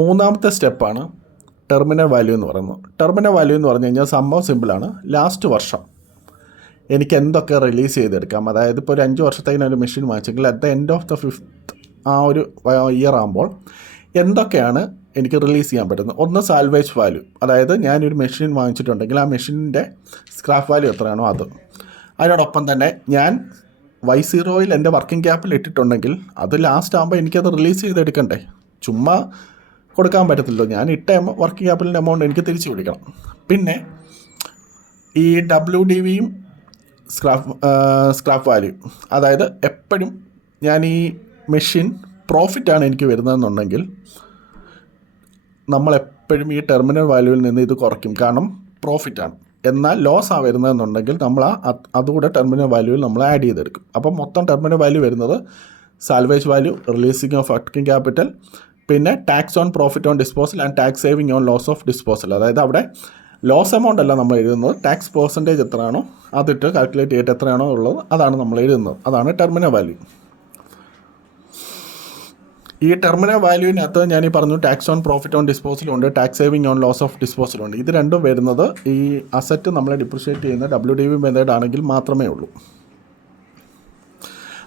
മൂന്നാമത്തെ സ്റ്റെപ്പാണ് terminal value എന്ന് പറയുന്നത്. ടെർമിനൽ വാല്യൂ എന്ന് പറഞ്ഞു കഴിഞ്ഞാൽ സംഭവം സിമ്പിളാണ്. ലാസ്റ്റ് വർഷം എനിക്ക് എന്തൊക്കെ റിലീസ് ചെയ്തെടുക്കാം, അതായത് ഇപ്പോൾ ഒരു 5 വർഷത്തേക്കിന് ഒരു മെഷീൻ വാങ്ങിച്ചെങ്കിൽ at the end of the 5th ആ ഒരു ഇയർ ആകുമ്പോൾ എന്തൊക്കെയാണ് എനിക്ക് റിലീസ് ചെയ്യാൻ പറ്റുന്നത്. ഒന്ന് സാൽവേജ് വാല്യൂ, അതായത് ഞാനൊരു മെഷീൻ വാങ്ങിച്ചിട്ടുണ്ടെങ്കിൽ ആ മെഷീനിൻ്റെ സ്ക്രാപ്പ് വാല്യൂ എത്രയാണോ അത്. അതിനോടൊപ്പം തന്നെ ഞാൻ Y0യിൽ എൻ്റെ വർക്കിംഗ് ക്യാപിറ്റൽ ഇട്ടിട്ടുണ്ടെങ്കിൽ അത് ലാസ്റ്റ് ആകുമ്പോൾ എനിക്കത് റിലീസ് ചെയ്തെടുക്കണ്ടേ, ചുമ്മാ കൊടുക്കാൻ പറ്റത്തില്ലോ. ഞാൻ ഇട്ട വർക്കിംഗ് ക്യാപിറ്റലിൻ്റെ എമൗണ്ട് എനിക്ക് തിരിച്ചു പിടിക്കണം. പിന്നെ ഈ WDVയും സ്ക്രാപ്പ് വാല്യൂ, അതായത് എപ്പോഴും ഞാൻ ഈ മെഷീൻ പ്രോഫിറ്റാണ് എനിക്ക് വരുന്നതെന്നുണ്ടെങ്കിൽ നമ്മളെപ്പോഴും ഈ ടെർമിനൽ വാല്യൂവിൽ നിന്ന് ഇത് കുറയ്ക്കും, കാരണം പ്രോഫിറ്റാണ്. എന്നാൽ ലോസാണ് വരുന്നതെന്നുണ്ടെങ്കിൽ നമ്മൾ അതുകൂടെ ടെർമിനൽ വാല്യൂവിൽ നമ്മൾ ആഡ് ചെയ്തെടുക്കും. അപ്പം മൊത്തം ടെർമിനൽ വാല്യൂ വരുന്നത് salvage value, releasing of working capital, പിന്നെ tax on profit on disposal and tax saving on loss of disposal. അതായത് അവിടെ ലോസ് എമൗണ്ട് അല്ല നമ്മൾ എഴുതുന്നത്, ടാക്സ് പെർസെൻറ്റേജ് എത്രയാണോ അതിട്ട് കാൽക്കുലേറ്റ് ചെയ്തിട്ട് എത്രയാണോ ഉള്ളത് അതാണ് നമ്മൾ എഴുതുന്നത്. അതാണ് ടെർമിനൽ വാല്യൂ. ഈ ടെർമിനൽ വാല്യൂവിനകത്ത് ഞാൻ ഈ പറഞ്ഞു ടാക്സ് ഓൺ പ്രോഫിറ്റ് ഓൺ ഡിസ്പോസലുണ്ട്, tax saving on loss of ഡിസ്പോസലുണ്ട്. ഇത് രണ്ടും വരുന്നത് ഈ അസറ്റ് നമ്മളെ ഡിപ്രിഷ്യേറ്റ് ചെയ്യുന്ന WDV മെത്തേഡ് ആണെങ്കിൽ മാത്രമേ ഉള്ളൂ.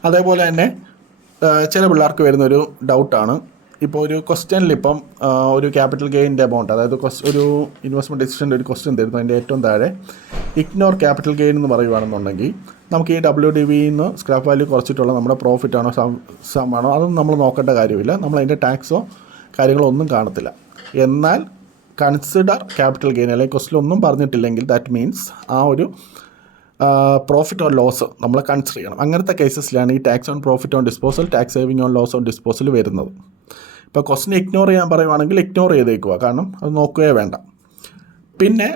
അതേപോലെ തന്നെ ചില പിള്ളേർക്ക് വരുന്നൊരു ഡൗട്ടാണ്, ഇപ്പോൾ ഒരു ക്വസ്റ്റ്യനിൽ ഇപ്പം ഒരു ക്യാപിറ്റൽ ഗെയിൻ്റെ എമൗണ്ട്, അതായത് ഒരു ഇൻവെസ്റ്റ്മെൻറ്റ് ഡിസിഷൻ്റെ ഒരു ക്വസ്റ്റ്യൻ തരുന്നു, അതിൻ്റെ ഏറ്റവും താഴെ ഇഗ്നോർ ക്യാപിറ്റൽ ഗെയിൻ എന്ന് പറയുകയാണെന്നുണ്ടെങ്കിൽ നമുക്ക് ഈ WDVയിൽ നിന്ന് സ്ക്രാപ്പ് വാല്യൂ കുറച്ചിട്ടുള്ള നമ്മുടെ പ്രോഫിറ്റാണോ സമാണോ അതൊന്നും നമ്മൾ നോക്കേണ്ട കാര്യമില്ല. നമ്മൾ അതിൻ്റെ ടാക്സോ കാര്യങ്ങളോ ഒന്നും കാണത്തില്ല. എന്നാൽ കൺസിഡർ ക്യാപിറ്റൽ ഗെയിൻ അല്ലെങ്കിൽ ക്വസ്റ്റിലൊന്നും പറഞ്ഞിട്ടില്ലെങ്കിൽ ദാറ്റ് മീൻസ് ആ ഒരു പ്രോഫിറ്റ് ഓൺ ലോസ് നമ്മൾ കൺസിഡർ ചെയ്യണം. അങ്ങനത്തെ കേസസിലാണ് ഈ tax on profit on disposal, tax saving on loss on disposal വരുന്നത്. ഇപ്പോൾ ക്വസ്റ്റിനെ ഇഗ്നോർ ചെയ്യാൻ പറയുവാണെങ്കിൽ ഇഗ്നോർ ചെയ്തേക്കുക, കാരണം അത് നോക്കുകയേ വേണ്ട. പിന്നെ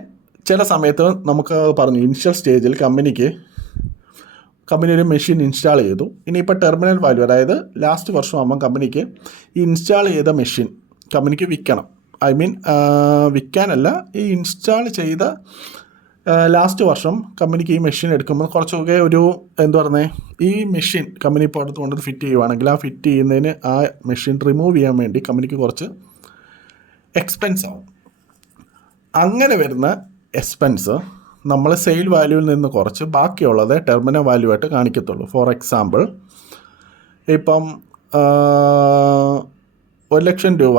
ചില സമയത്ത് നമുക്ക് പറഞ്ഞു ഇനിഷ്യൽ സ്റ്റേജിൽ കമ്പനി ഒരു മെഷീൻ ഇൻസ്റ്റാൾ ചെയ്തു. ഇനിയിപ്പോൾ ടെർമിനൽ വാല്യൂ, അതായത് ലാസ്റ്റ് വർഷമാകുമ്പം കമ്പനിക്ക് ഈ ഇൻസ്റ്റാൾ ചെയ്ത മെഷീൻ കമ്പനിക്ക് വിൽക്കണം. വിൽക്കാനല്ല, ഈ ഇൻസ്റ്റാൾ ചെയ്ത ലാസ്റ്റ് വർഷം കമ്പനിക്ക് ഈ മെഷീൻ എടുക്കുമ്പോൾ കുറച്ചൊക്കെ ഒരു ഈ മെഷീൻ കമ്പനി ഇപ്പോൾ അടുത്ത് കൊണ്ട് ഫിറ്റ് ചെയ്യുവാണെങ്കിൽ ആ ഫിറ്റ് ചെയ്യുന്നതിന് ആ മെഷീൻ റിമൂവ് ചെയ്യാൻ വേണ്ടി കമ്പനിക്ക് കുറച്ച് എക്സ്പെൻസ് ആവും. അങ്ങനെ വരുന്ന എക്സ്പെൻസ് നമ്മൾ സെയിൽ വാല്യൂവിൽ നിന്ന് കുറച്ച് ബാക്കിയുള്ളത് ടെർമിനൽ വാല്യൂ ആയിട്ട് കാണിക്കത്തുള്ളൂ. ഫോർ എക്സാമ്പിൾ, ഇപ്പം 1,00,000 രൂപ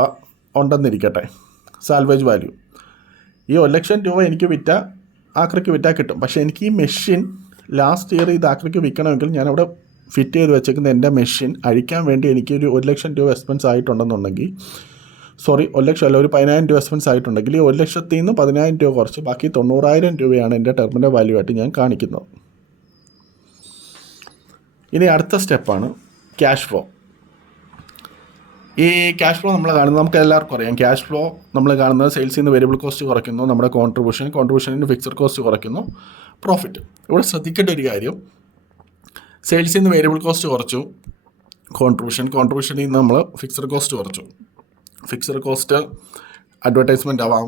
ഉണ്ടെന്നിരിക്കട്ടെ സാൽവേജ് വാല്യൂ. ഈ 1,00,000 രൂപ എനിക്ക് ആക്രിക്ക് വിറ്റാൽ കിട്ടും. പക്ഷേ എനിക്ക് ഈ മെഷീൻ ലാസ്റ്റ് ഇയർ ഇത് ആക്രിക്ക് വിൽക്കണമെങ്കിൽ ഞാനവിടെ ഫിറ്റ് ചെയ്ത് വെച്ചേക്കുന്ന എൻ്റെ മെഷീൻ അഴിക്കാൻ വേണ്ടി എനിക്കൊരു 1,00,000 രൂപ എക്സ്പെൻസ് ആയിട്ടുണ്ടെന്നുണ്ടെങ്കിൽ 1,00,000 അല്ല, ഒരു 10,000 രൂപ എക്സ്പെൻസ് ആയിട്ടുണ്ടെങ്കിൽ ഈ 1,00,000 നിന്ന് 10,000 രൂപ കുറച്ച് ബാക്കി 90,000 രൂപയാണ് എൻ്റെ ടെർമിനൽ വാല്യൂ ആയിട്ട് ഞാൻ കാണിക്കുന്നത്. ഇനി അടുത്ത സ്റ്റെപ്പാണ് ക്യാഷ് ഫ്ലോ. ഈ ക്യാഷ് ഫ്ലോ നമ്മൾ കാണുന്നത് നമുക്ക് എല്ലാവർക്കും അറിയാം. ക്യാഷ് ഫ്ലോ നമ്മൾ കാണുന്നത് സെയിൽസിൽ നിന്ന് വേരിയബിൾ കോസ്റ്റ് കുറയ്ക്കുന്നു, നമ്മുടെ കോൺട്രിബ്യൂഷനിൽ ഫിക്സഡ് കോസ്റ്റ് കുറയ്ക്കുന്നു, പ്രോഫിറ്റ്. ഇവിടെ ശ്രദ്ധിക്കേണ്ട ഒരു കാര്യം, സെയിൽസിൽ നിന്ന് വേരിയബിൾ കോസ്റ്റ് കുറച്ചു, കോൺട്രിബ്യൂഷനിൽ നിന്ന് നമ്മൾ ഫിക്സഡ് കോസ്റ്റ് കുറച്ചു. ഫിക്സഡ് കോസ്റ്റ് അഡ്വർടൈസ്മെൻറ്റ് ആവാം,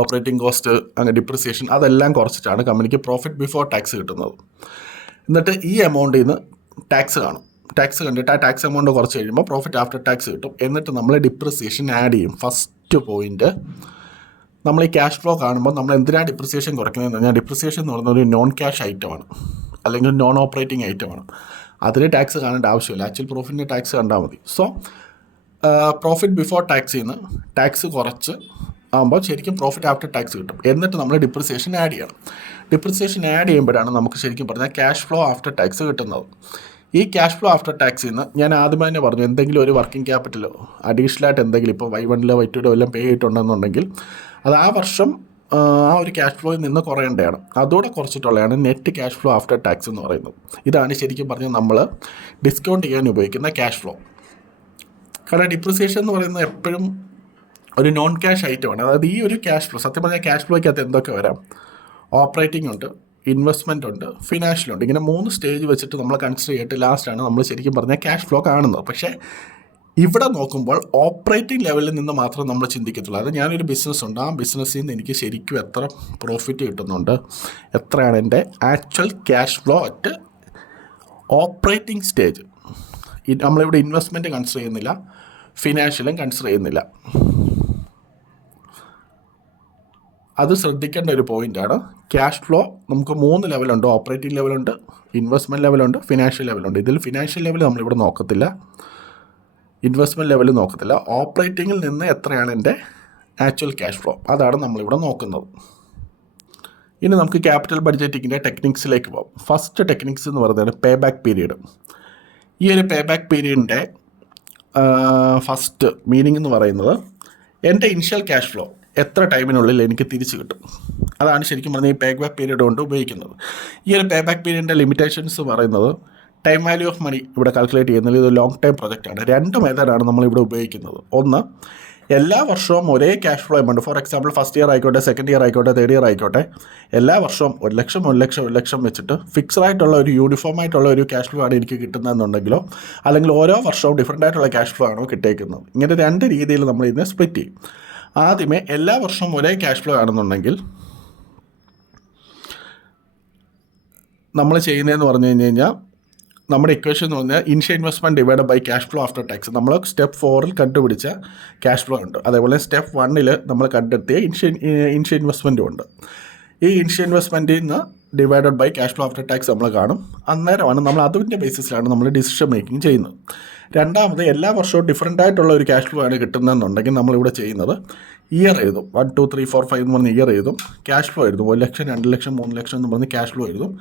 ഓപ്പറേറ്റിംഗ് കോസ്റ്റ്, അങ്ങനെ ഡിപ്രിസിയേഷൻ, അതെല്ലാം കുറച്ചിട്ടാണ് കമ്പനിക്ക് പ്രോഫിറ്റ് ബിഫോർ ടാക്സ് കിട്ടുന്നത്. എന്നിട്ട് ഈ എമൗണ്ടിൽ നിന്ന് ടാക്സ് കാണും. ടാക്സ് കണ്ടിട്ട് ആ ടാക്സ് എമൗണ്ട് കുറച്ച് കഴിയുമ്പോൾ പ്രോഫിറ്റ് ആഫ്റ്റർ ടാക്സ് കിട്ടും. എന്നിട്ട് നമ്മൾ ഡിപ്രിസിയേഷൻ ആഡ് ചെയ്യും. ഫസ്റ്റ് പോയിൻറ്റ്, നമ്മൾ ഈ ക്യാഷ് ഫ്ലോ കാണുമ്പോൾ നമ്മൾ എന്തിനാണ് ഡിപ്രിസിയേഷൻ കുറയ്ക്കുന്നതെന്ന് പറഞ്ഞാൽ, ഡിപ്രിസിയേഷൻ എന്ന് പറയുന്നത് ഒരു നോൺ ക്യാഷ് ഐറ്റമാണ്, അല്ലെങ്കിൽ നോൺ ഓപ്പറേറ്റിംഗ് ഐറ്റമാണ്. അതിന് ടാക്സ് കാണേണ്ട ആവശ്യമില്ല, ആക്ച്വൽ പ്രോഫിറ്റിൻ്റെ ടാക്സ് കണ്ടാൽ മതി. സോ പ്രോഫിറ്റ് ബിഫോർ ടാക്സിൽ നിന്ന് ടാക്സ് കുറച്ച് ആകുമ്പോൾ ശരിക്കും പ്രോഫിറ്റ് ആഫ്റ്റർ ടാക്സ് കിട്ടും. എന്നിട്ട് നമ്മൾ ഡിപ്രിസിയേഷൻ ആഡ് ചെയ്യണം. ഡിപ്രിസിയേഷൻ ആഡ് ചെയ്യുമ്പോഴാണ് നമുക്ക് ശരിക്കും പറഞ്ഞാൽ ക്യാഷ് ഫ്ലോ ആഫ്റ്റർ ടാക്സ് കിട്ടുന്നത്. ഈ ക്യാഷ് ഫ്ലോ ആഫ്റ്റർ ടാക്സിൽ നിന്ന് ഞാൻ ആദ്യമേ തന്നെ പറഞ്ഞു, എന്തെങ്കിലും ഒരു വർക്കിംഗ് ക്യാപിറ്റലോ അഡീഷണലായിട്ട് എന്തെങ്കിലും ഇപ്പോൾ Y1ലോ Y2ലോ എല്ലാം പേ ചെയ്തിട്ടുണ്ടെന്നുണ്ടെങ്കിൽ അത് ആ വർഷം ആ ഒരു ക്യാഷ് ഫ്ലോയിൽ നിന്ന് കുറയേണ്ടതാണ്. അതോടെ കുറച്ചിട്ടുള്ളതാണ് net cash flow after tax എന്ന് പറയുന്നത്. ഇതാണ് ശരിക്കും പറഞ്ഞാൽ നമ്മൾ ഡിസ്കൗണ്ട് ചെയ്യാൻ ഉപയോഗിക്കുന്ന ക്യാഷ് ഫ്ലോ. കാരണം ഡിപ്രിസിയേഷൻ എന്ന് പറയുന്നത് എപ്പോഴും ഒരു നോൺ ക്യാഷ് ഐറ്റമാണ്. അതായത് ഈ ഒരു ക്യാഷ് ഫ്ലോ, സത്യം പറഞ്ഞാൽ ക്യാഷ് ഫ്ലോയ്ക്കകത്ത് എന്തൊക്കെ വരാം, ഓപ്പറേറ്റിംഗ് ഉണ്ട്, ഇൻവെസ്റ്റ്മെൻ്റ് ഉണ്ട്, ഫിനാൻഷ്യലുണ്ട്. ഇങ്ങനെ 3 സ്റ്റേജ് വെച്ചിട്ട് നമ്മൾ കൺസിഡർ ചെയ്തിട്ട് ലാസ്റ്റാണ് നമ്മൾ ശരിക്കും പറഞ്ഞാൽ ക്യാഷ് ഫ്ലോ കാണുന്നത്. പക്ഷേ ഇവിടെ നോക്കുമ്പോൾ ഓപ്പറേറ്റിംഗ് ലെവലിൽ നിന്ന് മാത്രം നമ്മൾ ചിന്തിക്കത്തുള്ളൂ. അത് ഞാനൊരു ബിസിനസ് ഉണ്ട്, ആ ബിസിനസ്സിൽ നിന്ന് എനിക്ക് ശരിക്കും എത്ര പ്രോഫിറ്റ് കിട്ടുന്നുണ്ട്, എത്രയാണ് എൻ്റെ actual cash flow at operating stage. നമ്മളിവിടെ ഇൻവെസ്റ്റ്മെൻറ്റ് കൺസിഡർ ചെയ്യുന്നില്ല, ഫിനാൻഷ്യലും കൺസിഡർ ചെയ്യുന്നില്ല. അത് ശ്രദ്ധിക്കേണ്ട ഒരു പോയിൻ്റാണ്. ക്യാഷ് ഫ്ലോ നമുക്ക് 3 ലെവലുണ്ട്. ഓപ്പറേറ്റിംഗ് ലെവലുണ്ട്, ഇൻവെസ്റ്റ്മെൻറ്റ് ലെവലുണ്ട്, ഫിനാൻഷ്യൽ ലെവലുണ്ട്. ഇതിൽ ഫിനാൻഷ്യൽ ലെവൽ നമ്മളിവിടെ നോക്കത്തില്ല, ഇൻവെസ്റ്റ്മെൻറ്റ് ലെവൽ നോക്കത്തില്ല. ഓപ്പറേറ്റിങ്ങിൽ നിന്ന് എത്രയാണ് എൻ്റെ ആക്ച്വൽ ക്യാഷ് ഫ്ലോ, അതാണ് നമ്മളിവിടെ നോക്കുന്നത്. ഇനി നമുക്ക് ക്യാപിറ്റൽ ബഡ്ജറ്റിങ്ങിൻ്റെ ടെക്നിക്സിലേക്ക് പോകാം. ഫസ്റ്റ് ടെക്നിക്സ് എന്ന് പറയുന്നത് പേ ബാക്ക് പീരീഡ്. ഈ ഒരു പേ ബാക്ക് പീരീഡിൻ്റെ ഫസ്റ്റ് മീനിങ് എന്ന് പറയുന്നത് എൻ്റെ ഇനിഷ്യൽ ക്യാഷ് ഫ്ലോ എത്ര ടൈമിനുള്ളിൽ എനിക്ക് തിരിച്ച് കിട്ടും, അതാണ് ശരിക്കും പറഞ്ഞാൽ ഈ പേ ബാക്ക് പീരീഡ് കൊണ്ട് ഉപയോഗിക്കുന്നത്. ഈ ഒരു പേ ബാക്ക് പീരീഡിൻ്റെ ലിമിറ്റേഷൻസ് പറയുന്നത് ടൈം വാല്യൂ ഓഫ് മണി ഇവിടെ കാൽക്കുലേറ്റ് ചെയ്യുന്നത് ഇത് ലോങ് ടൈം പ്രൊജക്റ്റാണ്. 2 മെത്തേഡാണ് നമ്മളിവിടെ ഉപയോഗിക്കുന്നത്. ഒന്ന്, എല്ലാ വർഷവും ഒരേ cash flow amount, for example first year ആയിക്കോട്ടെ, സെക്കൻഡ് ഇയർ ആയിക്കോട്ടെ, തേർഡ് ഇയർ ആയിക്കോട്ടെ, എല്ലാ വർഷവും 1 ലക്ഷം 1 ലക്ഷം 1 ലക്ഷം വെച്ചിട്ട് ഫിക്സഡ് ആയിട്ടുള്ള ഒരു യൂണിഫോം ആയിട്ടുള്ള ഒരു ക്യാഷ് ഫ്ലോ ആണ് എനിക്ക് കിട്ടുന്നതെന്നുണ്ടെങ്കിലോ, അല്ലെങ്കിൽ ഓരോ വർഷവും ഡിഫറൻ്റ് ആയിട്ടുള്ള ക്യാഷ് ഫ്ലോ ആണോ കിട്ടേക്കുന്നത്. ഇങ്ങനെ 2 രീതിയിൽ നമ്മൾ ഇതിനെ സ്പ്ലിറ്റ് ചെയ്യും. ആദ്യമേ എല്ലാ വർഷവും ഒരേ ക്യാഷ് ഫ്ലോ ആണെന്നുണ്ടെങ്കിൽ നമ്മൾ ചെയ്യുന്നതെന്ന് പറഞ്ഞു കഴിഞ്ഞാൽ നമ്മുടെ ഇക്വേഷൻ എന്ന് പറഞ്ഞാൽ initial investment divide by cash flow after tax. നമ്മൾ സ്റ്റെപ്പ് 4 കണ്ടുപിടിച്ച ക്യാഷ് ഫ്ലോ ഉണ്ട്, അതേപോലെ സ്റ്റെപ്പ് 1 നമ്മൾ കണ്ടെത്തിയ ഇനിഷ്യൽ ഇൻവെസ്റ്റ്മെൻറ്റും ഉണ്ട്. ഈ ഇനിഷ്യൽ ഇൻവെസ്റ്റ്മെൻറ്റിൽ നിന്ന് divided by cash flow after tax നമ്മൾ കാണും. അന്നേരമാണ് നമ്മൾ അതിൻ്റെ ബേസിസിലാണ് നമ്മൾ ഡിസിഷൻ മേക്കിംഗ് ചെയ്യുന്നത്. രണ്ടാമത്, എല്ലാ വർഷവും ഡിഫറൻ്റ് ആയിട്ടുള്ള ഒരു ക്യാഷ് ഫ്ലോ ആണ് കിട്ടുന്നതെന്നുണ്ടെങ്കിൽ നമ്മളിവിടെ ചെയ്യുന്നത് ഇയർ എഴുതും. 1 2 3 4 5 എന്ന് പറഞ്ഞ് ഇയർ എഴുതും. ക്യാഷ് ഫ്ലോ എഴുതും. 1 ലക്ഷം 2 ലക്ഷം 3 ലക്ഷം എന്ന് പറഞ്ഞ് ക്യാഷ് ഫ്ലോ എഴുതും.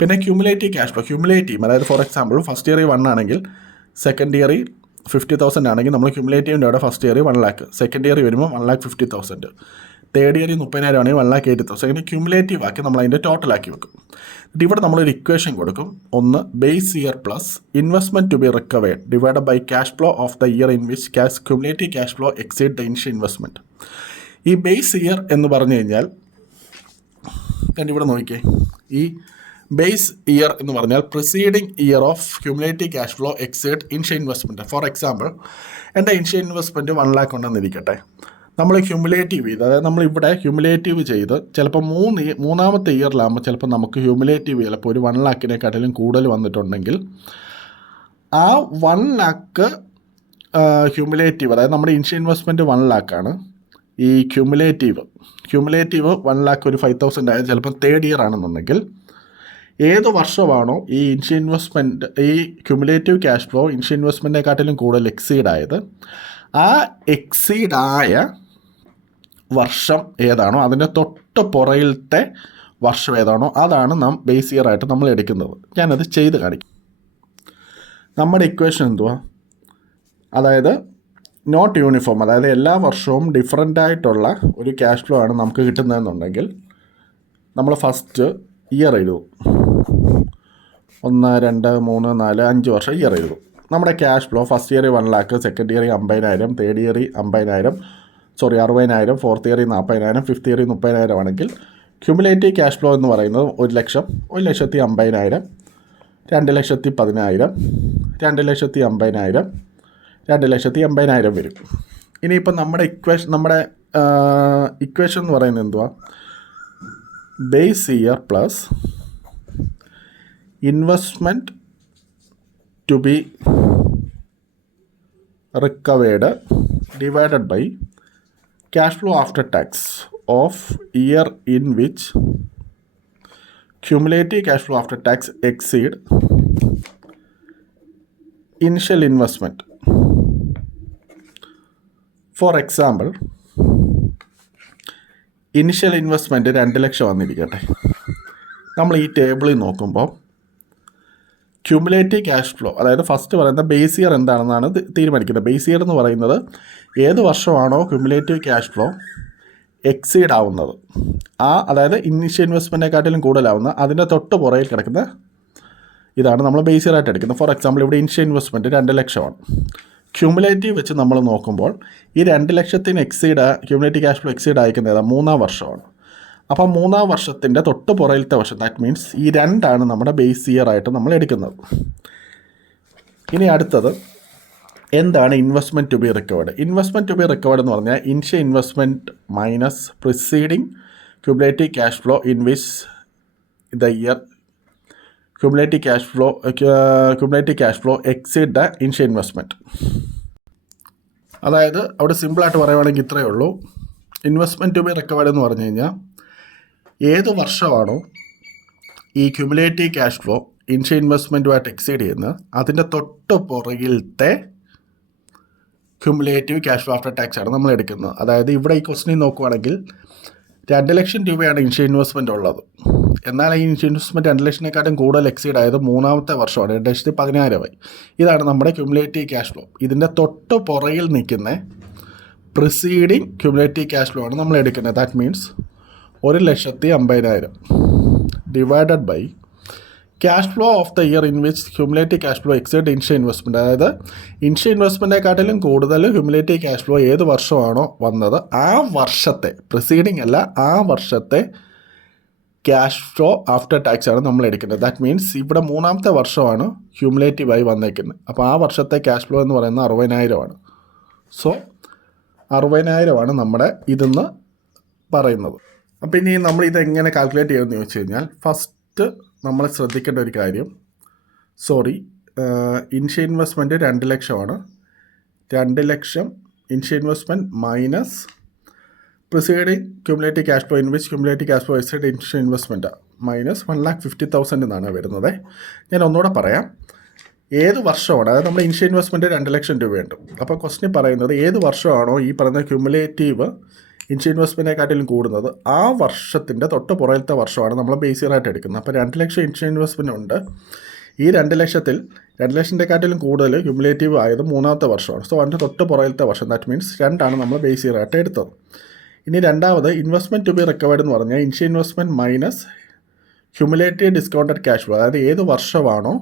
പിന്നെ ക്യൂമുലേറ്റീവ് ക്യാഷ് ഫ്ലോ, ക്യൂമുലേറ്റീവ് അതായത് ഫോർ എക്സാമ്പിൾ ഫസ്റ്റ് ഇയറിൽ 1 ആണെങ്കിൽ സെക്കൻഡ് ഇയറിൽ 50,000 ആണെങ്കിൽ നമ്മൾ ക്യൂമുലേറ്റീവിൻ്റെ അവിടെ ഫസ്റ്റ് ഇയറിൽ 1 lakh, സെക്കൻഡ് ഇയറിൽ വരുമ്പോൾ 1,50,000, തേർഡ് ഇയറിൽ 30,000 ആണെങ്കിൽ 1,80,000. അങ്ങനെ ക്യൂമുലേറ്റീവ് ആക്കി നമ്മൾ അതിൻ്റെ ടോട്ടലാക്കി വെക്കും. ഇവിടെ നമ്മളൊരു ഇക്വേഷൻ കൊടുക്കും. ഒന്ന്, base year plus investment to be recovered divide by cash flow of the year in which cumulative cash flow exceed the initial investment. ഈ ബേസ് ഇയർ എന്ന് പറഞ്ഞു കഴിഞ്ഞാൽ ഇവിടെ നോക്കിയേ, ഈ ബേസ് ഇയർ എന്ന് പറഞ്ഞാൽ preceding year of cumulative cash flow exceed initial investment. For example എൻ്റെ ഇനിഷ്യൽ ഇൻവെസ്റ്റ്മെൻറ്റ് 1 lakh ഉണ്ടെന്നിരിക്കട്ടെ. നമ്മൾ ക്യൂമുലേറ്റീവ് ചെയ്ത്, അതായത് നമ്മളിവിടെ ക്യൂമുലേറ്റീവ് ചെയ്ത് ചിലപ്പോൾ മൂന്നാമത്തെ ഇയറിലാകുമ്പോൾ ചിലപ്പോൾ നമുക്ക് ക്യൂമുലേറ്റീവ് ചിലപ്പോൾ ഒരു 1 lakh കൂടുതൽ വന്നിട്ടുണ്ടെങ്കിൽ ആ 1 lakh ക്യൂമുലേറ്റീവ്, അതായത് നമ്മുടെ ഇനിഷ്യൽ ഇൻവെസ്റ്റ്മെൻറ്റ് 1 lakh ആണ്. ഈ ക്യൂമുലേറ്റീവ് 1 lakh ഒരു 5,000 ആയത് ചിലപ്പോൾ തേർഡ് ഇയർ ആണെന്നുണ്ടെങ്കിൽ ഏത് വർഷമാണോ ഈ ഇനിഷ്യൽ ഇൻവെസ്റ്റ്മെൻറ്റ്, ഈ ക്യൂമുലേറ്റീവ് ക്യാഷ് ഫ്ലോ ഇനിഷ്യൽ ഇൻവെസ്റ്റ്മെൻറ്റിനെക്കാട്ടിലും കൂടുതൽ എക്സീഡ് ആയത്, ആ എക്സീഡായ വർഷം ഏതാണോ അതിൻ്റെ തൊട്ട് പുറയിലത്തെ വർഷം ഏതാണോ അതാണ് നാം ബേസ് ഇയർ ആയിട്ട് നമ്മൾ എടുക്കുന്നത്. ഞാനത് ചെയ്ത് കാണിക്കും. നമ്മുടെ ഇക്വേഷൻ എന്തുവാ? അതായത് നോട്ട് യൂണിഫോം, അതായത് എല്ലാ വർഷവും ഡിഫറൻ്റ് ആയിട്ടുള്ള ഒരു ക്യാഷ് ഫ്ലോ ആണ് നമുക്ക് കിട്ടുന്നതെന്നുണ്ടെങ്കിൽ നമ്മൾ ഫസ്റ്റ് ഇയർ എഴുതും. 1 2 3 4 5 വർഷം ഇയർ എഴുതും. നമ്മുടെ ക്യാഷ് ഫ്ലോ ഫസ്റ്റ് ഇയറിൽ 1 lakh, സെക്കൻഡ് ഇയറിൽ 50,000, തേർഡ് ഇയറിൽ 60,000, ഫോർത്ത് ഇയറിൽ 40,000, ഫിഫ്ത്ത് ഇയറിൽ 30,000 ആണെങ്കിൽ ക്യൂമുലേറ്റീവ് ക്യാഷ് ഫ്ലോ എന്ന് പറയുന്നത് 1 ലക്ഷം, 1,50,000, 2,10,000, 2,50,000, 2,80,000 വരും. ഇനിയിപ്പോൾ നമ്മുടെ ഇക്വേഷൻ എന്ന് പറയുന്നത് എന്തുവാ? Base year plus investment to be recovered divided by cash flow after tax of year in which cumulative cash flow after tax exceed initial investment. For example initial investment 2 lakh വന്നിരിക്കട്ടെ. നമ്മൾ ഈ ടേബിളിൽ നോക്കുമ്പോൾ ക്യൂമുലേറ്റീവ് ക്യാഷ് ഫ്ലോ, അതായത് first പറയുന്ന base year എന്താണെന്നാണ് തീരുമാനിക്കുന്നത്. Base year എന്ന് പറയുന്നത് ഏത് വർഷമാണോ ക്യൂമുലേറ്റീവ് ക്യാഷ് ഫ്ലോ എക്സീഡ് ആവുന്നത്, അതായത് ഇനിഷ്യൽ ഇൻവെസ്റ്റ്മെൻറ്റിനെക്കാട്ടിലും കൂടുതലാവുന്ന അതിൻ്റെ തൊട്ട് പുറയിൽ കിടക്കുന്ന ഇതാണ് നമ്മൾ ബേസ് ഇയർ ആയിട്ട് എടുക്കുന്നത്. ഫോർ എക്സാമ്പിൾ ഇവിടെ ഇനിഷ്യൽ ഇൻവെസ്റ്റ്മെൻറ്റ് 2 ലക്ഷമാണ്. ക്യൂമുലേറ്റീവ് വെച്ച് നമ്മൾ നോക്കുമ്പോൾ ഈ 2 ലക്ഷത്തിന് ക്യൂമുലേറ്റീവ് ക്യാഷ് ഫ്ലോ എക്സീഡ് അയക്കുന്നത് ഏതാണ്? 3-ാം വർഷമാണ്. അപ്പോൾ 3-ാം വർഷത്തിൻ്റെ തൊട്ട് പുറയിലത്തെ വർഷം, ദാറ്റ് മീൻസ് ഈ 2 നമ്മുടെ ബേസ് ഇയർ ആയിട്ട് നമ്മൾ എടുക്കുന്നത്. ഇനി അടുത്തത് എന്താണ് investment to be recovered? Investment to be recovered എന്ന് പറഞ്ഞാൽ initial investment minus preceding cumulative cash flow in which the year cumulative cash flow exceed the initial investment. അതായത് അവിടെ സിമ്പിളായിട്ട് പറയുവാണെങ്കിൽ ഇത്രയേ ഉള്ളൂ. ഇൻവെസ്റ്റ്മെൻറ്റ് ടു ബി റിക്കവേർഡ് എന്ന് പറഞ്ഞു കഴിഞ്ഞാൽ ഏത് വർഷമാണോ ഈ ക്യുമുലേറ്റീവ് ക്യാഷ് ഫ്ലോ ഇൻഷ്യൽ ഇൻവെസ്റ്റ്മെൻറ്റുമായിട്ട് എക്സീഡ് ചെയ്യുന്നത് അതിൻ്റെ തൊട്ട് പുറകിലത്തെ cumulative cash flow after tax ആണ് നമ്മൾ എടുക്കുന്നത്. അതായത് ഇവിടെ ഈ ക്വസ്റ്റിനിൽ നോക്കുവാണെങ്കിൽ 2 ലക്ഷം രൂപയാണ് ഇൻഷ്യൽ ഇൻവെസ്റ്റ്മെൻറ്റ് ഉള്ളത്. എന്നാൽ ഈ ഇൻഷ്യൽ ഇൻവെസ്റ്റ്മെൻറ്റ് 2 ലക്ഷത്തിനെക്കാട്ടും കൂടുതൽ എക്സീഡ് ആയത് 3-ാമത്തെ വർഷമാണ്, 2,10,000 ഇതാണ് നമ്മുടെ ക്യുമുലേറ്റീവ് ക്യാഷ് ഫ്ലോ. ഇതിൻ്റെ തൊട്ട് പുറകിൽ നിൽക്കുന്ന പ്രിസീഡിങ് ക്യുമുലേറ്റീവ് ക്യാഷ് ഫ്ലോ ആണ് നമ്മൾ എടുക്കുന്നത്. That means 1,50,000 divided by cash flow of the year in which cumulative cash flow exceed initial investment. അതായത് ഇൻഷ്യൽ ഇൻവെസ്റ്റ്മെൻറ്റിനെക്കാട്ടിലും കൂടുതൽ ക്യുമുലേറ്റീവ് ക്യാഷ് ഫ്ലോ ഏത് വർഷമാണോ വന്നത് ആ വർഷത്തെ, പ്രിസീഡിങ് അല്ല, ആ വർഷത്തെ ക്യാഷ് ഫ്ലോ ആഫ്റ്റർ ടാക്സ് ആണ് നമ്മൾ എടുക്കുന്നത്. ദാറ്റ് മീൻസ് ഇവിടെ 3-ാമത്തെ വർഷമാണ് ക്യുമുലേറ്റീവായി വന്നേക്കുന്നത്. അപ്പോൾ ആ വർഷത്തെ ക്യാഷ് ഫ്ലോ എന്ന് പറയുന്നത് 60,000. സോ 60,000 നമ്മുടെ ഇതെന്ന് പറയുന്നത്. അപ്പോൾ ഇനി നമ്മൾ ഇതെങ്ങനെ കാൽക്കുലേറ്റ് ചെയ്യുമെന്ന് ചോദിച്ചു കഴിഞ്ഞാൽ ഫസ്റ്റ് നമ്മൾ ശ്രദ്ധിക്കേണ്ട ഒരു കാര്യം, ഇൻഷ്യൽ ഇൻവെസ്റ്റ്മെൻറ്റ് 2 ലക്ഷമാണ്. 2 ലക്ഷം initial investment minus preceding cumulative cash flow in which cumulative cash flow exceed initial investment minus 1,50,000 എന്നാണ് വരുന്നത്. ഞാൻ ഒന്നുകൂടെ പറയാം, ഏത് വർഷമാണ്, അതായത് നമ്മുടെ ഇൻഷ്യൽ ഇൻവെസ്റ്റ്മെൻറ്റ് 2 ലക്ഷം രൂപയുണ്ട്. അപ്പോൾ ക്വസ്റ്റ്യൻ പറയുന്നത് ഏത് വർഷമാണോ ഈ പറയുന്ന ക്യുമുലേറ്റീവ് ഇൻഷ്യൽ ഇൻവെസ്റ്റ്മെൻറ്റിനെക്കാട്ടിലും കൂടുന്നത് ആ വർഷത്തിൻ്റെ തൊട്ട് പുറകിലത്തെ വർഷമാണ് നമ്മൾ ബേസ് ഇയറായിട്ട് എടുക്കുന്നത്. അപ്പോൾ 2 ലക്ഷം ഇൻഷ്യൽ ഇൻവെസ്റ്റ്മെൻറ്റ് ഉണ്ട്. ഈ 2 ലക്ഷത്തിൽ 2 ലക്ഷത്തിനെക്കാട്ടിലും കൂടുതൽ ക്യുമുലേറ്റീവ് ആയത് 3-ാമത്തെ വർഷമാണ്. സോ അതിൻ്റെ തൊട്ട് പുറകിലത്തെ വർഷം, ദാറ്റ് മീൻസ് 2 നമ്മൾ ബേസ് ഇയറായിട്ട് എടുത്തത്. ഇനി രണ്ടാമത് ഇൻവെസ്റ്റ്മെൻറ്റ് ടു ബി റിക്കവേർഡ് എന്ന് പറഞ്ഞാൽ initial investment minus cumulative discounted cash flow. അതായത് ഏത് വർഷമാണോ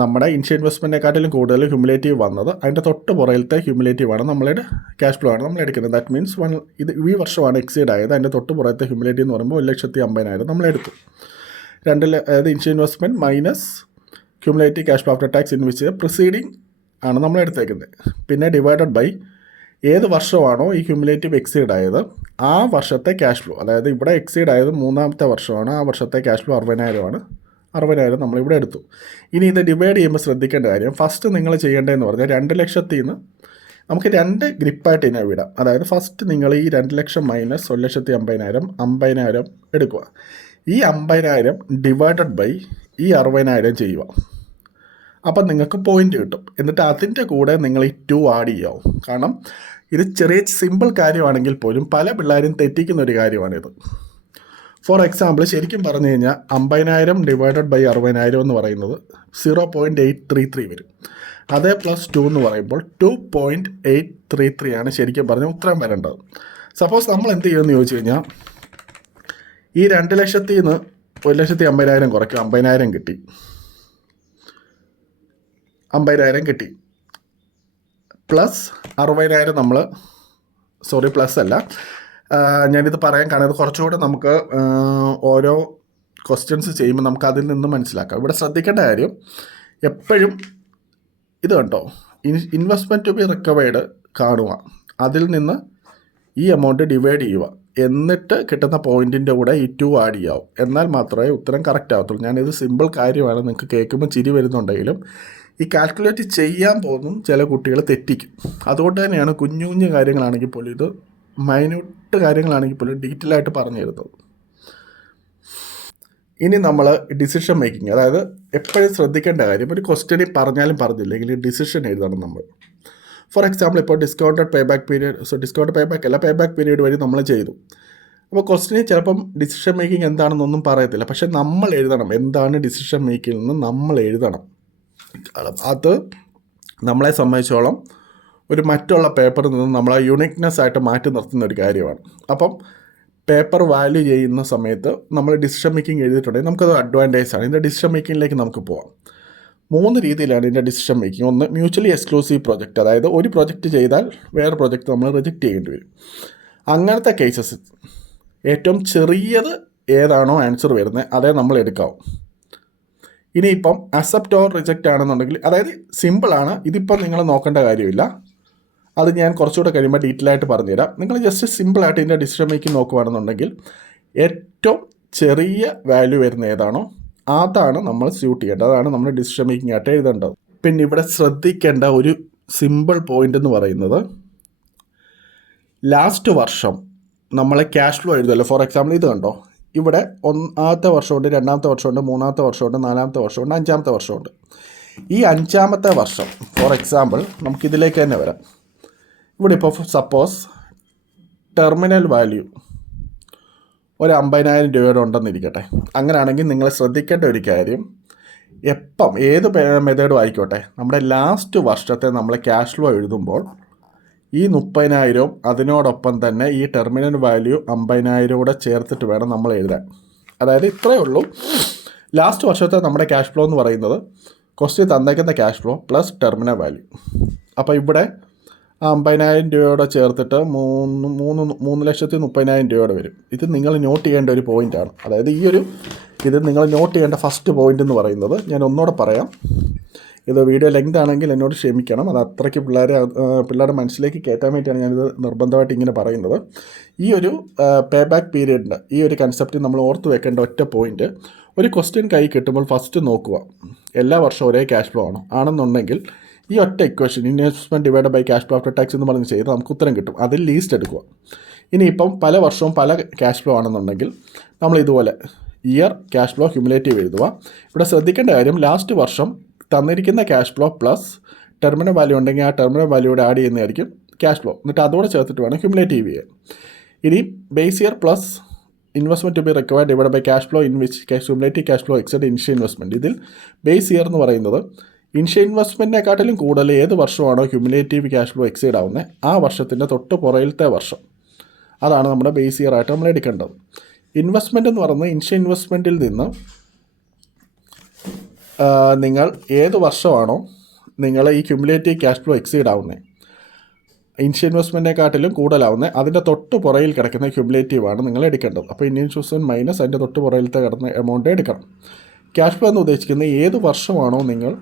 നമ്മുടെ ഇൻഷ്യൽ ഇൻവെസ്റ്റ്മെൻറ്റിനെക്കാട്ടിലും കൂടുതൽ ക്യുമുലേറ്റീവ് വന്നത് അതിൻ്റെ തൊട്ട് പുറകിലത്തെ ക്യുമുലേറ്റീവാണ് നമ്മളുടെ ക്യാഷ് ഫ്ലോ ആണ് നമ്മൾ എടുക്കുന്നത്. ദാറ്റ് മീൻസ് ഈ വർഷമാണ് എക്സീഡ് ആയത്, അതിൻ്റെ തൊട്ട് പുറത്തെ ക്യുമുലേറ്റീവ് എന്ന് പറയുമ്പോൾ 1,50,000 നമ്മൾ എടുത്തു. അതായത് initial investment minus cumulative cash flow after tax in which preceding ആണ് നമ്മൾ എടുത്തേക്കുന്നത്. പിന്നെ ഡിവൈഡഡ് ബൈ ഏത് വർഷമാണോ ഈ ക്യുമുലേറ്റീവ് എക്സീഡ് ആയത് ആ വർഷത്തെ ക്യാഷ് ഫ്ലോ. അതായത് ഇവിടെ എക്സീഡ് ആയത് 3-ാമത്തെ വർഷമാണ്, ആ വർഷത്തെ ക്യാഷ് ഫ്ലോ 60,000 60,000 നമ്മളിവിടെ എടുത്തു. ഇനി ഇത് ഡിവൈഡ് ചെയ്യുമ്പോൾ ശ്രദ്ധിക്കേണ്ട കാര്യം, ഫസ്റ്റ് നിങ്ങൾ ചെയ്യേണ്ടതെന്ന് പറഞ്ഞാൽ 2 ലക്ഷത്തിൽ നിന്ന് നമുക്ക് 2 ഗ്രിപ്പായിട്ട് ഇതിനെ വിടാം. അതായത് ഫസ്റ്റ് നിങ്ങൾ ഈ 2 ലക്ഷം മൈനസ് 1,50,000 50,000 എടുക്കുക. ഈ 50,000 ഡിവൈഡഡ് ബൈ ഈ 60,000 ചെയ്യുക. അപ്പം നിങ്ങൾക്ക് പോയിൻ്റ് കിട്ടും. എന്നിട്ട് അതിൻ്റെ കൂടെ നിങ്ങൾ ഈ 2 ആഡ് ചെയ്യാവും. കാരണം ഇത് ചെറിയ സിമ്പിൾ കാര്യമാണെങ്കിൽ പോലും പല പിള്ളേരും തെറ്റിക്കുന്ന ഒരു കാര്യമാണിത്. ഫോർ എക്സാമ്പിൾ, ശരിക്കും പറഞ്ഞു കഴിഞ്ഞാൽ 50,000 ഡിവൈഡഡ് ബൈ 60,000 എന്ന് പറയുന്നത് 0.833 വരും. അതേ പ്ലസ് 2 എന്ന് പറയുമ്പോൾ 2.833 ആണ് ശരിക്കും പറഞ്ഞാൽ ഉത്തരം വരേണ്ടത്. സപ്പോസ് നമ്മൾ എന്ത് ചെയ്യുമെന്ന് ചോദിച്ചു കഴിഞ്ഞാൽ ഈ 2 ലക്ഷത്തിൽ നിന്ന് 1,50,000 കുറയ്ക്കും, 50,000 കിട്ടി. 50,000 കിട്ടി പ്ലസ് 60,000 നമ്മൾ പ്ലസ് അല്ല, ഞാനിത് പറയാൻ കാരണം ഇത് കുറച്ചുകൂടെ നമുക്ക് ഓരോ ക്വസ്റ്റ്യൻസ് ചെയ്യുമ്പോൾ നമുക്ക് അതിൽ നിന്ന് മനസ്സിലാക്കാം. ഇവിടെ ശ്രദ്ധിക്കേണ്ട കാര്യം എപ്പോഴും ഇത് കണ്ടോ, ഇൻവെസ്റ്റ്മെൻറ്റ് ടു ബി റിക്കവേർഡ് കാണുക, അതിൽ നിന്ന് ഈ എമൗണ്ട് ഡിവൈഡ് ചെയ്യുക, എന്നിട്ട് കിട്ടുന്ന പോയിൻറ്റിൻ്റെ കൂടെ ഈ 2 ആഡ് ചെയ്യാവും. എന്നാൽ മാത്രമേ ഉത്തരം കറക്റ്റ് ആകത്തുള്ളൂ. ഞാനിത് സിമ്പിൾ കാര്യമാണ്, നിങ്ങൾക്ക് കേൾക്കുമ്പോൾ ചിരി വരുന്നുണ്ടെങ്കിലും ഈ കാൽക്കുലേറ്റ് ചെയ്യാൻ പോകുന്നു ചില കുട്ടികൾ തെറ്റിക്കും. അതുകൊണ്ട് തന്നെയാണ് കുഞ്ഞു കുഞ്ഞു കാര്യങ്ങളാണെങ്കിൽ പോലും, ഇത് മൈന്യൂട്ട് കാര്യങ്ങളാണെങ്കിൽ പോലും ഡീറ്റെയിൽ ആയിട്ട് പറഞ്ഞു തരുന്നത്. ഇനി നമ്മൾ ഡിസിഷൻ മേക്കിംഗ്, അതായത് എപ്പോഴും ശ്രദ്ധിക്കേണ്ട കാര്യം, ഒരു ക്വസ്റ്റ്യനിൽ പറഞ്ഞാലും പറഞ്ഞില്ലെങ്കിൽ ഡിസിഷൻ എഴുതണം നമ്മൾ. ഫോർ എക്സാമ്പിൾ, ഇപ്പോൾ discounted pay back period, discount pay back അല്ല, പേ ബാക്ക് പീരീഡ് വഴി നമ്മൾ ചെയ്തു. അപ്പോൾ ക്വസ്റ്റ്യനിൽ ചിലപ്പം ഡിസിഷൻ മേക്കിംഗ് എന്താണെന്നൊന്നും പറയത്തില്ല, പക്ഷേ നമ്മൾ എഴുതണം എന്താണ് ഡിസിഷൻ മേക്കിംഗ് എന്ന് നമ്മൾ എഴുതണം. അത് നമ്മളെ സംബന്ധിച്ചോളം ഒരു മറ്റുള്ള പേപ്പറിൽ നിന്ന് നമ്മളെ യുണീക്നെസ് ആയിട്ട് മാറ്റി നിർത്തുന്ന ഒരു കാര്യമാണ്. അപ്പം പേപ്പർ വാല്യൂ ചെയ്യുന്ന സമയത്ത് നമ്മൾ ഡിസിഷൻ മേക്കിംഗ് എഴുതിയിട്ടുണ്ടെങ്കിൽ നമുക്കത് അഡ്വാൻറ്റേജ് ആണ്. ഇതിൻ്റെ ഡിസിഷൻ മേക്കിങ്ങിലേക്ക് നമുക്ക് പോകാം. 3 രീതിയിലാണ് ഇതിൻ്റെ ഡിസിഷൻ മേക്കിംഗ്. ഒന്ന്, മ്യൂച്വലി എക്സ്ക്ലൂസീവ് പ്രൊജക്റ്റ്, അതായത് ഒരു പ്രൊജക്റ്റ് ചെയ്താൽ വേറെ പ്രൊജക്റ്റ് നമ്മൾ റിജക്റ്റ് ചെയ്യേണ്ടി വരും. അങ്ങനത്തെ കേസസ് ഏറ്റവും ചെറിയത് ഏതാണോ ആൻസർ വരുന്നത് അതേ നമ്മൾ എടുക്കാവും. ഇനിയിപ്പം അക്സെപ്റ്റ് ഓർ റിജക്റ്റ് ആണെന്നുണ്ടെങ്കിൽ, അതായത് സിമ്പിളാണ്, ഇതിപ്പം നിങ്ങൾ നോക്കേണ്ട കാര്യമില്ല, അത് ഞാൻ കുറച്ചുകൂടെ കഴിയുമ്പോൾ ഡീറ്റെയിൽ ആയിട്ട് പറഞ്ഞുതരാം. നിങ്ങൾ ജസ്റ്റ് സിമ്പിളായിട്ട് ഇതിൻ്റെ ഡിസിഷൻ മേക്കിംഗ് നോക്കുകയാണെന്നുണ്ടെങ്കിൽ ഏറ്റവും ചെറിയ വാല്യൂ വരുന്ന ഏതാണോ അതാണ് നമ്മൾ സ്യൂട്ട് ചെയ്യേണ്ടത്, അതാണ് നമ്മൾ ഡിസിഷൻ മേക്കിംഗ് ആയിട്ട് എഴുതേണ്ടത്. പിന്നെ ഇവിടെ ശ്രദ്ധിക്കേണ്ട ഒരു സിമ്പിൾ പോയിൻ്റ് എന്ന് പറയുന്നത് ലാസ്റ്റ് വർഷം നമ്മളെ ക്യാഷ് ഫ്ലോ എഴുതുമല്ലോ. ഫോർ എക്സാമ്പിൾ ഇത് കണ്ടോ, ഇവിടെ ആദ്യത്തെ വർഷമുണ്ട്, രണ്ടാമത്തെ വർഷമുണ്ട്, മൂന്നാമത്തെ വർഷമുണ്ട്, നാലാമത്തെ വർഷമുണ്ട്, അഞ്ചാമത്തെ വർഷമുണ്ട്. ഈ അഞ്ചാമത്തെ വർഷം ഫോർ എക്സാമ്പിൾ നമുക്കിതിലേക്ക് തന്നെ വരാം. ഇവിടെ ഇപ്പോൾ സപ്പോസ് ടെർമിനൽ വാല്യൂ ഒരു 50,000 രൂപയുടെ ഉണ്ടെന്നിരിക്കട്ടെ. അങ്ങനെയാണെങ്കിൽ നിങ്ങൾ ശ്രദ്ധിക്കേണ്ട ഒരു കാര്യം, എപ്പം ഏത് മെത്തേഡും ആയിക്കോട്ടെ, നമ്മുടെ ലാസ്റ്റ് വർഷത്തെ നമ്മളെ ക്യാഷ് ഫ്ലോ എഴുതുമ്പോൾ ഈ 30,000 അതിനോടൊപ്പം തന്നെ ഈ ടെർമിനൽ വാല്യൂ 50,000 കൂടെ ചേർത്തിട്ട് വേണം നമ്മൾ എഴുതാൻ. അതായത് ഇത്രയേ ഉള്ളൂ. ലാസ്റ്റ് വർഷത്തെ നമ്മുടെ ക്യാഷ് ഫ്ലോ എന്ന് പറയുന്നത് ക്വസ്റ്റ്യൻ തന്നേക്കുന്ന cash flow plus terminal value. അപ്പോൾ ഇവിടെ 50,000 രൂപയോടെ ചേർത്തിട്ട് 3,30,000 രൂപയോടെ വരും. ഇത് നിങ്ങൾ നോട്ട് ചെയ്യേണ്ട ഒരു പോയിൻ്റാണ്. അതായത് ഇത് നിങ്ങൾ നോട്ട് ചെയ്യേണ്ട ഫസ്റ്റ് പോയിൻ്റ് എന്ന് പറയുന്നത്, ഞാൻ ഒന്നുകൂടെ പറയാം, ഇത് വീഡിയോ ലെങ്ത് ആണെങ്കിൽ എന്നോട് ക്ഷമിക്കണം. അത് അത്രയ്ക്ക് പിള്ളേരുടെ മനസ്സിലേക്ക് കയറ്റാൻ വേണ്ടിയിട്ടാണ് ഞാനിത് നിർബന്ധമായിട്ട് ഇങ്ങനെ പറയുന്നത്. ഈ ഒരു പേ ബാക്ക് പീരീഡിൻ്റെ ഈ ഒരു കൺസെപ്റ്റ് നമ്മൾ ഓർത്ത് വെക്കേണ്ട ഒറ്റ പോയിൻ്റ്, ഒരു ക്വസ്റ്റ്യൻ കൈ കിട്ടുമ്പോൾ ഫസ്റ്റ് നോക്കുക എല്ലാ വർഷവും ഒരേ ക്യാഷ് ഫ്ലോ ആണെന്നുണ്ടെങ്കിൽ ഈ ഒറ്റ equation investment divide by cash flow after tax എന്ന് പറഞ്ഞ് ചെയ്ത് നമുക്ക് ഉത്തരം കിട്ടും. അതിൽ ലീസ്റ്റ് എടുക്കുക. ഇനിയിപ്പം പല വർഷവും പല ക്യാഷ് ഫ്ലോ ആണെന്നുണ്ടെങ്കിൽ നമ്മൾ ഇതുപോലെ ഇയർ ക്യാഷ് ഫ്ലോ ക്യുമുലേറ്റീവ് എഴുതുക. ഇവിടെ ശ്രദ്ധിക്കേണ്ട കാര്യം, ലാസ്റ്റ് വർഷം തന്നിരിക്കുന്ന cash flow plus terminal value ഉണ്ടെങ്കിൽ ആ ടെർമിനൽ വാല്യൂടെ ആഡ് ചെയ്യുന്നതായിരിക്കും ക്യാഷ് ഫ്ലോ. എന്നിട്ട് അതോടെ ചേർത്തിട്ട് വേണം ക്യുമുലേറ്റീവ് ചെയ്യാൻ. ഇനി base year plus investment to be required divide by cash flow in which cumulative cash flow exceed initial investment. ഇതിൽ ബേസ് ഇയർ എന്ന് പറയുന്നത് ഇനിഷ്യൽ ഇൻവെസ്റ്റ്മെൻറ്റിനെക്കാട്ടിലും കൂടുതൽ ഏത് വർഷമാണോ ക്യുമുലേറ്റീവ് ക്യാഷ് ഫ്ലോ എക്സീഡ് ആവുന്നത് ആ വർഷത്തിൻ്റെ തൊട്ട് പുറയിലത്തെ വർഷം, അതാണ് നമ്മുടെ ബേസ് ഇയർ ആയിട്ട് നമ്മൾ എടുക്കേണ്ടത്. ഇൻവെസ്റ്റ്മെൻറ്റ് എന്ന് പറയുന്നത് ഇനിഷ്യൽ ഇൻവെസ്റ്റ്മെൻറ്റിൽ നിന്ന് നിങ്ങൾ ഏത് വർഷമാണോ നിങ്ങൾ ഈ ക്യുമുലേറ്റീവ് ക്യാഷ് ഫ്ലോ എക്സീഡ് ആവുന്നത്, ഇനിഷ്യൽ ഇൻവെസ്റ്റ്മെൻറ്റിനെക്കാട്ടിലും കൂടുതലാവുന്നത്, അതിൻ്റെ തൊട്ട് പുറയിൽ കിടക്കുന്ന ക്യുമുലേറ്റീവാണ് നിങ്ങൾ എടുക്കേണ്ടത്. അപ്പോൾ ഇനിഷ്യൽ ഇൻവെസ്റ്റ്മെൻറ്റ് മൈനസ് അതിൻ്റെ തൊട്ട് പുറയിലത്തെ കിടന്ന എമൗണ്ട് എടുക്കണം. ക്യാഷ് ഫ്ലോ എന്ന് ഉദ്ദേശിക്കുന്നത് ഏത് വർഷമാണോ നിങ്ങൾ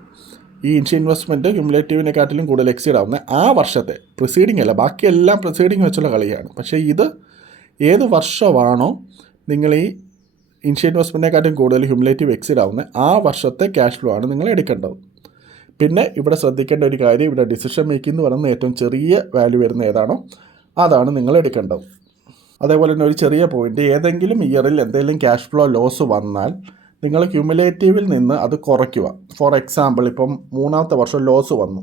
ഈ ഇനിഷ്യൽ ഇൻവെസ്റ്റ്മെൻറ്റ് ക്യുമുലേറ്റീവിനെക്കാട്ടിലും കൂടുതൽ എക്സീഡ് ആവുന്നത് ആ വർഷത്തെ, പ്രിസീഡിംഗ് അല്ല, ബാക്കിയെല്ലാം പ്രിസീഡിംഗ് വെച്ചുള്ള കളിയാണ്. പക്ഷേ ഇത് ഏത് വർഷമാണോ നിങ്ങൾ ഈ ഇനിഷ്യൽ ഇൻവെസ്റ്റ്മെൻറ്റിനെക്കാട്ടും കൂടുതൽ ക്യുമുലേറ്റീവ് എക്സീഡ് ആവുന്നത് ആ വർഷത്തെ ക്യാഷ് ഫ്ലോ ആണ് നിങ്ങൾ എടുക്കേണ്ടത്. പിന്നെ ഇവിടെ ശ്രദ്ധിക്കേണ്ട ഒരു കാര്യം, ഇവിടെ ഡിസിഷൻ മേക്കിംഗ് എന്ന് പറയുന്ന ഏറ്റവും ചെറിയ വാല്യൂ വരുന്ന ഏതാണോ അതാണ് നിങ്ങൾ എടുക്കേണ്ടത്. അതേപോലെ തന്നെ ഒരു ചെറിയ പോയിൻ്റ്, ഏതെങ്കിലും ഇയറിൽ എന്തെങ്കിലും ക്യാഷ് ഫ്ലോ ലോസ് വന്നാൽ നിങ്ങൾ ക്യുമുലേറ്റീവിൽ നിന്ന് അത് കുറയ്ക്കുക. ഫോർ എക്സാമ്പിൾ ഇപ്പം മൂന്നാമത്തെ വർഷം ലോസ് വന്നു,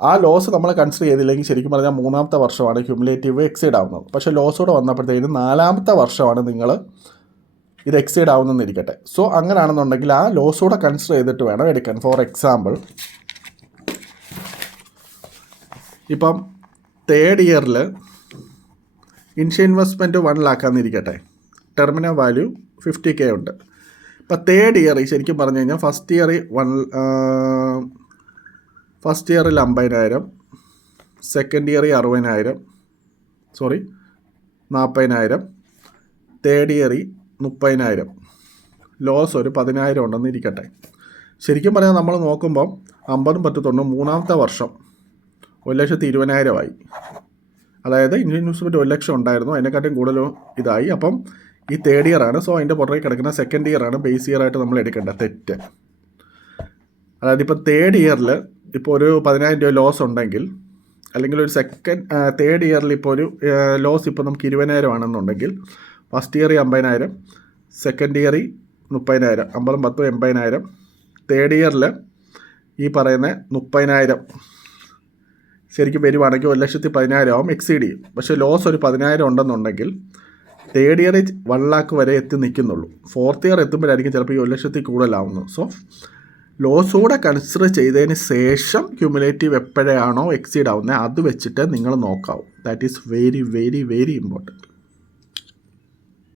ആ ലോസ് നമ്മൾ കൺസിഡർ ചെയ്തില്ലെങ്കിൽ ശരിക്കും പറഞ്ഞാൽ മൂന്നാമത്തെ വർഷമാണ് ക്യുമുലേറ്റീവ് എക്സീഡ് ആവുന്നത്. പക്ഷേ ലോസോടെ വന്നപ്പോഴത്തേക്കും നാലാമത്തെ വർഷമാണ് നിങ്ങൾ ഇത് എക്സീഡ് ആവുന്നതെന്നിരിക്കട്ടെ. സോ അങ്ങനെയാണെന്നുണ്ടെങ്കിൽ ആ ലോസോടെ കൺസിഡർ ചെയ്തിട്ട് വേണം എടുക്കാൻ. ഫോർ എക്സാമ്പിൾ ഇപ്പം തേർഡ് ഇയറിൽ initial investment 1 lakh terminal value 50K ഉണ്ട്. ഇപ്പോൾ തേർഡ് ഇയർ ശരിക്കും പറഞ്ഞു കഴിഞ്ഞാൽ ഫസ്റ്റ് ഇയറിൽ 50,000, സെക്കൻഡ് ഇയറിൽ 40,000, തേർഡ് ഇയറിൽ 30,000, ലോസ് ഒരു 10,000 ഉണ്ടെന്നിരിക്കട്ടെ. ശരിക്കും പറഞ്ഞാൽ നമ്മൾ നോക്കുമ്പം 50 10 മൂന്നാമത്തെ വർഷം 1,20,000 ആയി. അതായത് ഇനിഷ്യൽ ഇൻവെസ്റ്റ്മെൻറ്റ് 1 ലക്ഷം ഉണ്ടായിരുന്നു, അതിനെക്കാട്ടും കൂടുതലും ഇതായി. അപ്പം ഈ തേർഡ് ഇയർ ആണ്. സോ അതിൻ്റെ പുറകെ കിടക്കുന്ന സെക്കൻഡ് ഇയർ ആണ് ബേസ് ഇയർ ആയിട്ട് നമ്മൾ എടുക്കേണ്ടത്. തെറ്റ്. അതായത് ഇപ്പോൾ തേർഡ് ഇയറിൽ ഇപ്പോൾ ഒരു 10,000 രൂപ ലോസ് ഉണ്ടെങ്കിൽ, അല്ലെങ്കിൽ ഒരു തേർഡ് ഇയറിൽ ഇപ്പോൾ ഒരു ലോസ് ഇപ്പോൾ നമുക്ക് 20,000 ആണെന്നുണ്ടെങ്കിൽ ഫസ്റ്റ് ഇയറിൽ 50,000, സെക്കൻഡ് ഇയറിൽ 30,000, 50 10 80,000, തേർഡ് ഇയറിൽ ഈ പറയുന്ന 30,000 ശരിക്കും വരുവാണെങ്കിൽ 1,10,000 ആവും, എക്സീഡ് ചെയ്യും. പക്ഷേ ലോസ് ഒരു 10,000 ഉണ്ടെന്നുണ്ടെങ്കിൽ തേർഡ് ഇയറിൽ 1 lakh വരെ എത്തി നിൽക്കുന്നുള്ളൂ. ഫോർത്ത് ഇയർ എത്തുമ്പോഴായിരിക്കും ചിലപ്പോൾ ഈ 1,00,000 കൂടുതലാവുന്നു. സോ ലോസ് കൂടെ കൺസിഡർ ചെയ്തതിന് ശേഷം ക്യുമുലേറ്റീവ് എപ്പോഴാണോ എക്സീഡ് ആവുന്നത് അത് വെച്ചിട്ട് നിങ്ങൾ നോക്കാവും. That is very very very important.